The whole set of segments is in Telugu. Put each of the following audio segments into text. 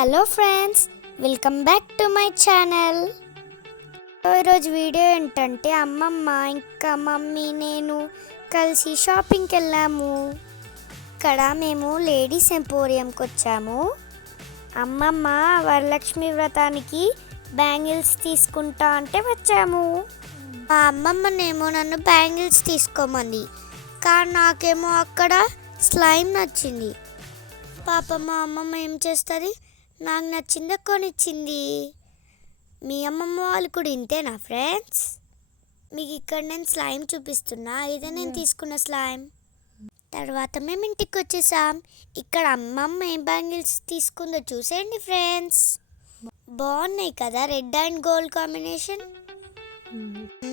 Hello friends welcome back to my channel. ఈరోజు వీడియో ఏంటంటే అమ్మమ్మ ఇంకా మమ్మీ నేను కలిసి షాపింగ్కి వెళ్ళాము. ఇక్కడ మేము లేడీస్ ఎంపోరియంకి వచ్చాము. అమ్మమ్మ వరలక్ష్మి వ్రతానికి బ్యాంగిల్స్ తీసుకుంటా అంటే వచ్చాము. మా అమ్మమ్మనేమో నన్ను బ్యాంగిల్స్ తీసుకోమంది కానీ నాకేమో అక్కడ స్లైమ్ నచ్చింది. పాప మా అమ్మమ్మ ఏం చేస్తుంది? నాకు నచ్చిందే కొనిచ్చింది. మీ అమ్మమ్మ వాళ్ళు కూడా ఇంతేనా ఫ్రెండ్స్? మీకు ఇక్కడ నేను స్లైమ్ చూపిస్తున్నా. ఇదే నేను తీసుకున్న స్లైమ్. తర్వాత మేము ఇంటికి వచ్చేసాం. ఇక్కడ అమ్మమ్మ ఏం బ్యాంగిల్స్ తీసుకుందో చూసేయండి ఫ్రెండ్స్. బాగున్నాయి కదా రెడ్ అండ్ గోల్డ్ కాంబినేషన్?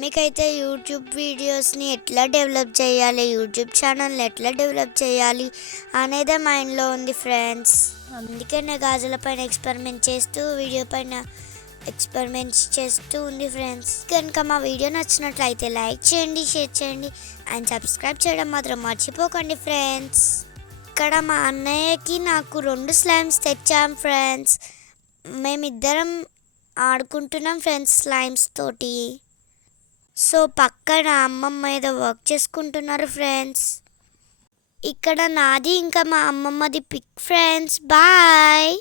మీకైతే యూట్యూబ్ వీడియోస్ని ఎట్లా డెవలప్ చేయాలి యూట్యూబ్ ఛానల్ని ఎట్లా డెవలప్ చేయాలి అనేదే మైండ్లో ఉంది ఫ్రెండ్స్. అందుకే నేను గాజుల పైన ఎక్స్పెరిమెంట్ చేస్తూ వీడియో పైన ఎక్స్పెరిమెంట్స్ చేస్తూ ఉంది ఫ్రెండ్స్. కనుక మా వీడియో నచ్చినట్లయితే లైక్ చేయండి షేర్ చేయండి అండ్ సబ్స్క్రైబ్ చేయడం మాత్రం మర్చిపోకండి ఫ్రెండ్స్. ఇక్కడ మా అన్నయ్యకి నాకు రెండు స్లైమ్స్ తెచ్చాం ఫ్రెండ్స్. మేమిద్దరం ఆడుకుంటున్నాం ఫ్రెండ్స్ స్లైమ్స్ తోటి. సో పక్కన అమ్మమ్మ ఏదో వర్క్ చేసుకుంటున్నారు ఫ్రెండ్స్ ఇక్కడ నాది ఇంకా మా అమ్మమ్మది పిక్ ఫ్రెండ్స్ బాయ్